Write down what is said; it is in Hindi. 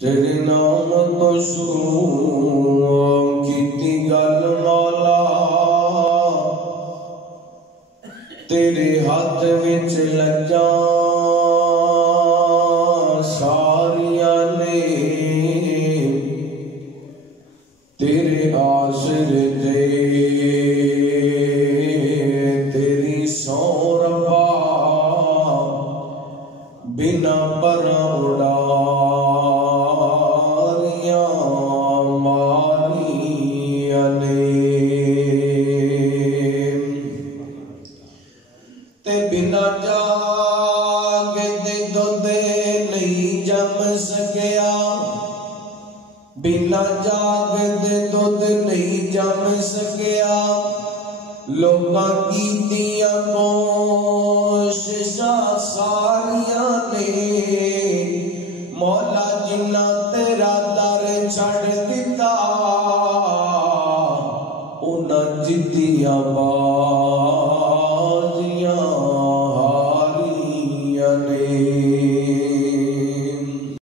तेरे नाम तो शुरू कीती गल मौला, तेरे हाथ विच लज्जा सारियां ने, तेरे आसरे ते तेरी सौ रब्बा बिना परा उड़ारियां मारियां ने, ते बिना जाग दे दुध नहीं जम सकिया, बिना जाग दे दुध नहीं जम सकिया। लोकां कीतियां कोशिशां सारियां ने, मौला जिन्ना तेरा दर छड़ दिता उन्हां जिद्दियां